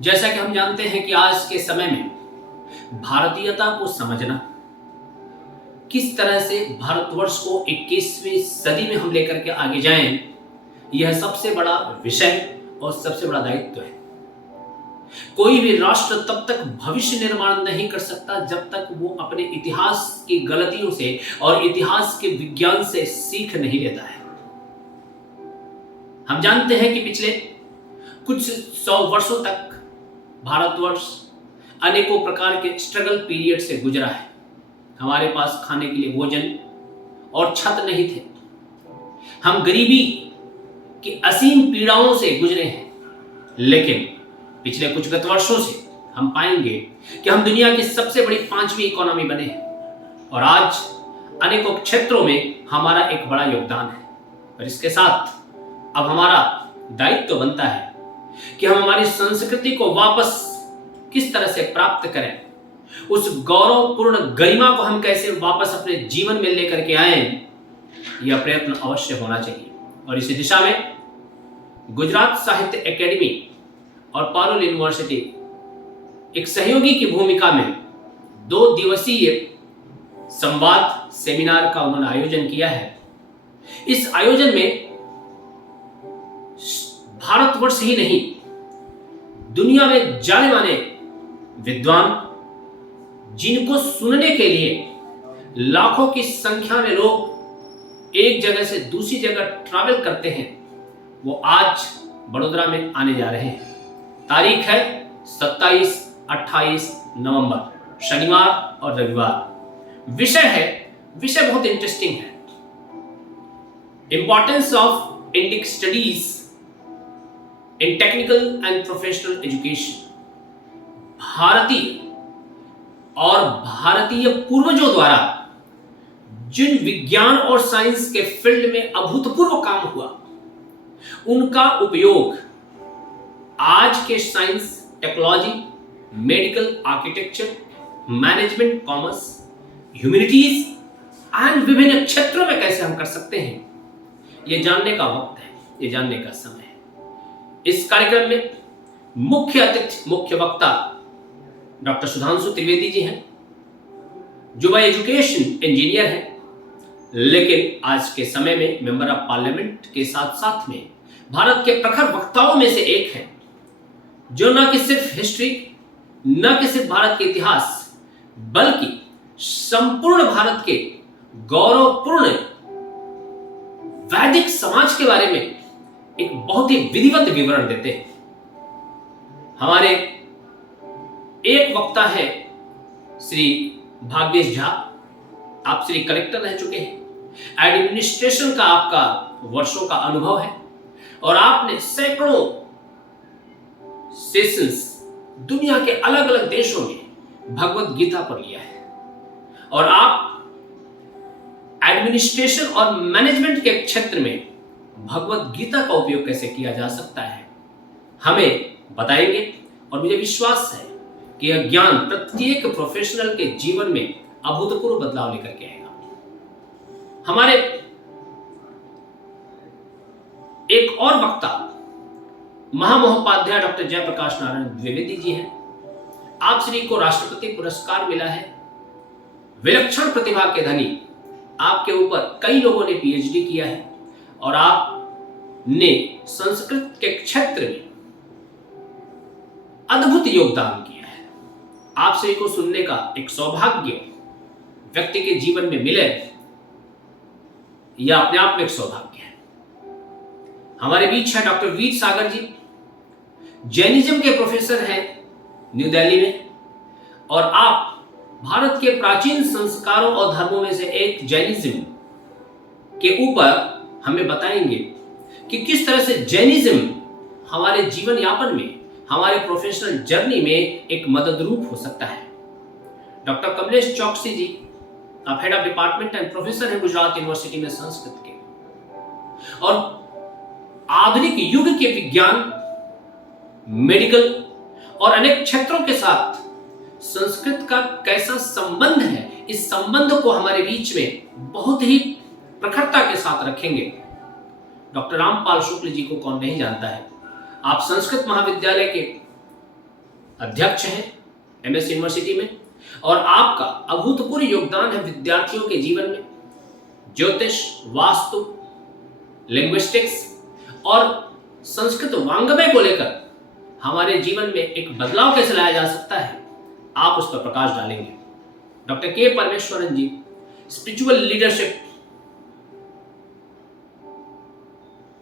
जैसा कि हम जानते हैं कि आज के समय में भारतीयता को समझना, किस तरह से भारतवर्ष को 21वीं सदी में हम लेकर के आगे जाएं, यह सबसे बड़ा विषय और सबसे बड़ा दायित्व है। कोई भी राष्ट्र तब तक भविष्य निर्माण नहीं कर सकता जब तक वो अपने इतिहास की गलतियों से और इतिहास के विज्ञान से सीख नहीं लेता है। हम जानते हैं कि पिछले कुछ 100 वर्षों तक भारतवर्ष अनेकों प्रकार के स्ट्रगल पीरियड से गुजरा है। हमारे पास खाने के लिए भोजन और छत नहीं थे। हम गरीबी की असीम पीड़ाओं से गुजरे हैं, लेकिन पिछले कुछ गत वर्षों से हम पाएंगे कि हम दुनिया की सबसे बड़ी 5वीं इकोनॉमी बने हैं और आज अनेकों क्षेत्रों में हमारा एक बड़ा योगदान है। और इसके साथ अब हमारा दायित्व बनता है कि हम हमारी संस्कृति को वापस किस तरह से प्राप्त करें, उस गौरवपूर्ण गरिमा को हम कैसे वापस अपने जीवन में लेकर के आए, यह प्रयत्न अवश्य होना चाहिए। और इसी दिशा में गुजरात साहित्य एकेडमी और पारुल यूनिवर्सिटी एक सहयोगी की भूमिका में 2 दिवसीय संवाद सेमिनार का उन्होंने आयोजन किया है। इस आयोजन में भारतवर्ष ही नहीं, दुनिया में जाने माने विद्वान, जिनको सुनने के लिए लाखों की संख्या में लोग एक जगह से दूसरी जगह ट्रैवल करते हैं, वो आज बड़ोदरा में आने जा रहे हैं। तारीख है 27-28 नवंबर, शनिवार और रविवार। विषय बहुत इंटरेस्टिंग है, importance of Indic studies in technical and professional education. भारतीय पूर्वजों द्वारा जिन विज्ञान और साइंस के फील्ड में अभूतपूर्व काम हुआ, उनका उपयोग आज के science, technology, medical, architecture, management, commerce, humanities and विभिन्न क्षेत्रों में कैसे हम कर सकते हैं, यह जानने का वक्त है, यह जानने का समय है। इस कार्यक्रम में मुख्य अतिथि, मुख्य वक्ता डॉक्टर सुधांशु त्रिवेदी जी हैं, जो बाय एजुकेशन इंजीनियर हैं, लेकिन आज के समय में मेंबर ऑफ पार्लियामेंट के साथ साथ में भारत के प्रखर वक्ताओं में से एक हैं, जो न कि सिर्फ हिस्ट्री, न कि सिर्फ भारत के इतिहास, बल्कि संपूर्ण भारत के गौरवपूर्ण वैदिक समाज के बारे में एक बहुत ही विधिवत विवरण देते हैं। हमारे एक वक्ता है श्री भाग्येश झा। आप श्री कलेक्टर रह चुके हैं, एडमिनिस्ट्रेशन का आपका वर्षों का अनुभव है और आपने सैकड़ों सेशंस दुनिया के अलग अलग देशों में भगवत गीता पर लिया है और आप एडमिनिस्ट्रेशन और मैनेजमेंट के क्षेत्र में भगवत गीता का उपयोग कैसे किया जा सकता है हमें बताएंगे। और मुझे विश्वास है कि यह ज्ञान प्रत्येक प्रोफेशनल के जीवन में अभूतपूर्व बदलाव लेकर के आएगा। हमारे एक और वक्ता महामहोपाध्याय डॉक्टर जयप्रकाश नारायण द्विवेदी जी हैं। आप श्री को राष्ट्रपति पुरस्कार मिला है, विलक्षण प्रतिभा के धनी। आपके ऊपर कई लोगों ने पीएचडी किया है और आपने संस्कृत के क्षेत्र में अद्भुत योगदान किया है। आप श्री को सुनने का एक सौभाग्य व्यक्ति के जीवन में मिले, यह अपने आप में एक सौभाग्य है। हमारे बीच है डॉक्टर वीर सागर जी, जैनिज्म के प्रोफेसर हैं न्यू दिल्ली में, और आप भारत के प्राचीन संस्कारों और धर्मों में से एक जैनिज्म के ऊपर हमें बताएंगे कि किस तरह से जैनिज्म हमारे जीवन यापन में, हमारे प्रोफेशनल जर्नी में एक मददरूप हो सकता है। डॉक्टर कमलेश चौकसी जी, आप head of department and professor हैं गुजरात यूनिवर्सिटी में संस्कृत के, और आधुनिक युग के विज्ञान, मेडिकल और अनेक क्षेत्रों के साथ संस्कृत का कैसा संबंध है, इस संबंध को हमारे बीच में बहुत ही प्रखरता के साथ रखेंगे। डॉक्टर रामपाल शुक्ल जी को कौन नहीं जानता है। आप संस्कृत महाविद्यालय के अध्यक्ष हैं एमएस यूनिवर्सिटी में, और आपका अभूतपूर्व योगदान है विद्यार्थियों के जीवन में। ज्योतिष, वास्तु, लिंग्विस्टिक्स और संस्कृत वांग्मय को लेकर हमारे जीवन में एक बदलाव कैसे लाया जा सकता है, आप उस पर प्रकाश डालेंगे। Doctor K Parameswaran ji spiritual leadership,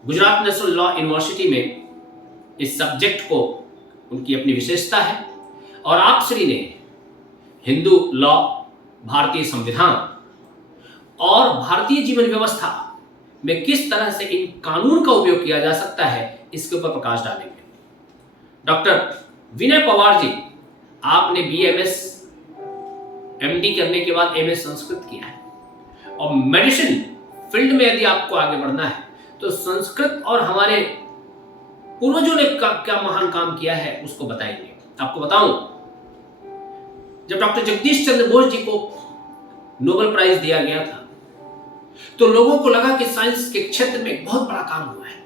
Gujarat national law university में इस सब्जेक्ट को उनकी अपनी विशेषता है, और आप श्री ने हिंदू लॉ, भारतीय संविधान और भारतीय जीवन व्यवस्था में किस तरह से इन कानून का उपयोग किया जा सकता है, इसके ऊपर प्रकाश डालेंगे। डॉक्टर विनय पवार जी, आपने बीएमएस एमडी करने के बाद एमएस संस्कृत किया है, और मेडिसिन फील्ड में यदि आपको आगे बढ़ना है तो संस्कृत और हमारे पूर्वजों ने क्या महान काम किया है उसको बताएंगे। आपको बताऊं, जब डॉक्टर जगदीश चंद्र बोस जी को नोबेल प्राइज दिया गया था तो लोगों को लगा कि साइंस के क्षेत्र में एक बहुत बड़ा काम हुआ है,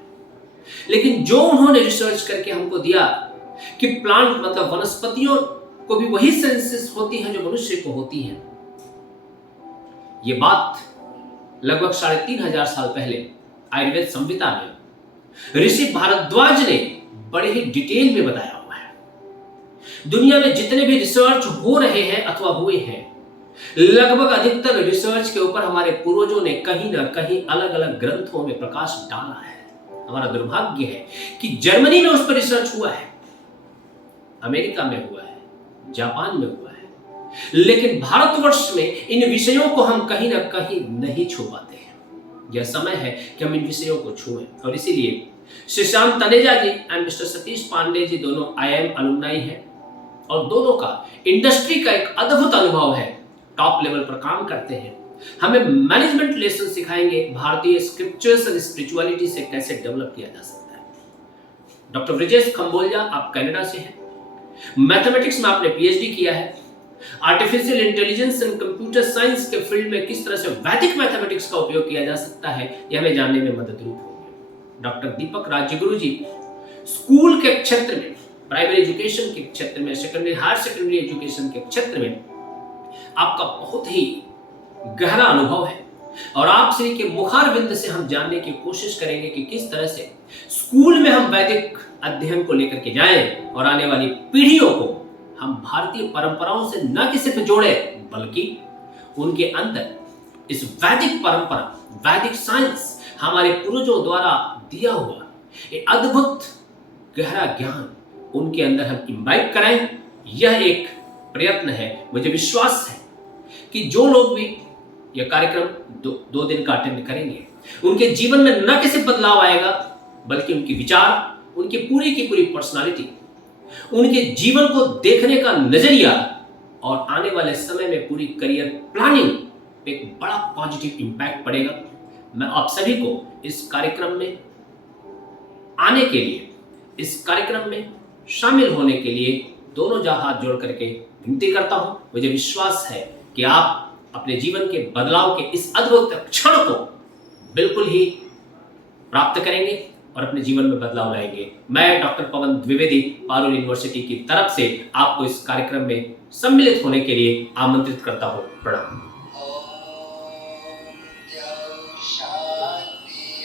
लेकिन जो उन्होंने रिसर्च करके हमको दिया कि प्लांट मतलब वनस्पतियों को भी वही सेंसेस होती हैं जो मनुष्य को होती हैं। ये बात लगभग 3500 साल पहले आयुर्वेद संहिता में ऋषि भारद्वाज ने बड़े ही डिटेल में बताया हुआ है। दुनिया में जितने भी रिसर्च हो रहे हैं अथवा हुए हैं, लगभग अधिकतर रिसर्च के ऊपर हमारे पूर्वजों ने कहीं ना कहीं अलग अलग ग्रंथों में प्रकाश डाला है। हमारा दुर्भाग्य है कि जर्मनी में उस पर रिसर्च हुआ है, अमेरिका में हुआ है, जापान में हुआ है, लेकिन भारतवर्ष में इन विषयों को हम कहीं ना कहीं नहीं छू पाते हैं। यह समय है कि हम इन विषयों को छुएं, और इसीलिए श्री श्याम तनेजा जी एंड मिस्टर सतीश पांडे जी दोनों IIM अलुमनाई हैं, और दोनों का इंडस्ट्री का एक अद्भुत अनुभव है, टॉप लेवल पर काम करते हैं। हमें मैनेजमेंट लेसन सिखाएंगे, भारतीय स्क्रिप्चर्स और स्पिरिचुअलिटी से कैसे डेवलप किया जा सकता है। डॉक्टर ब्रिजेश खंबोलिया, आप कनाडा से हैं, मैथमेटिक्स में आपने PhD किया है, artificial intelligence and computer science के फील्ड में किस तरह से वैदिक मैथमेटिक्स का उपयोग किया जा सकता है, यह हमें जानने में मददरूप होगी। डॉक्टर दीपक राजगुरु जी स्कूल के क्षेत्र में, प्राइमरी एजुकेशन के क्षेत्र में, सेकेंडरी हायर सेकेंडरी एजुकेशन के क्षेत्र में आपका बहुत ही गहरा अनुभव है, और आप श्री के मुखारविंद से हम जानने की कोशिश करेंगे कि किस तरह से स्कूल में हम वैदिक अध्ययन को लेकर के जाएं और आने वाली पीढ़ियों को हम भारतीय परंपराओं से न कि सिर्फ जोड़े, बल्कि उनके अंदर इस वैदिक परंपरा, वैदिक साइंस, हमारे पूर्वजों द्वारा दिया हुआ ये अद्भुत गहरा ज्ञान उनके अंदर हम इम्बाइब कराएं। यह एक प्रयत्न है। मुझे विश्वास है कि जो लोग भी यह कार्यक्रम दो दिन का अटेंड करेंगे, उनके जीवन में न किसी बदलाव आएगा, बल्कि उनके विचार, उनकी पूरी की पूरी पर्सनालिटी, उनके जीवन को देखने का नजरिया और आने वाले समय में पूरी करियर प्लानिंग पे एक बड़ा पॉजिटिव इंपैक्ट पड़ेगा। मैं आप सभी को इस कार्यक्रम में आने के लिए, इस कार्यक्रम में शामिल होने के लिए दोनों हाथ जोड़ करके विनती करता हूं। मुझे विश्वास है कि आप अपने जीवन के बदलाव के इस अद्भुत क्षण को बिल्कुल ही प्राप्त करेंगे और अपने जीवन में बदलाव लाएंगे। मैं डॉक्टर पवन द्विवेदी पारुल यूनिवर्सिटी की तरफ से आपको इस कार्यक्रम में सम्मिलित होने के लिए आमंत्रित करता हूं। प्रणाम।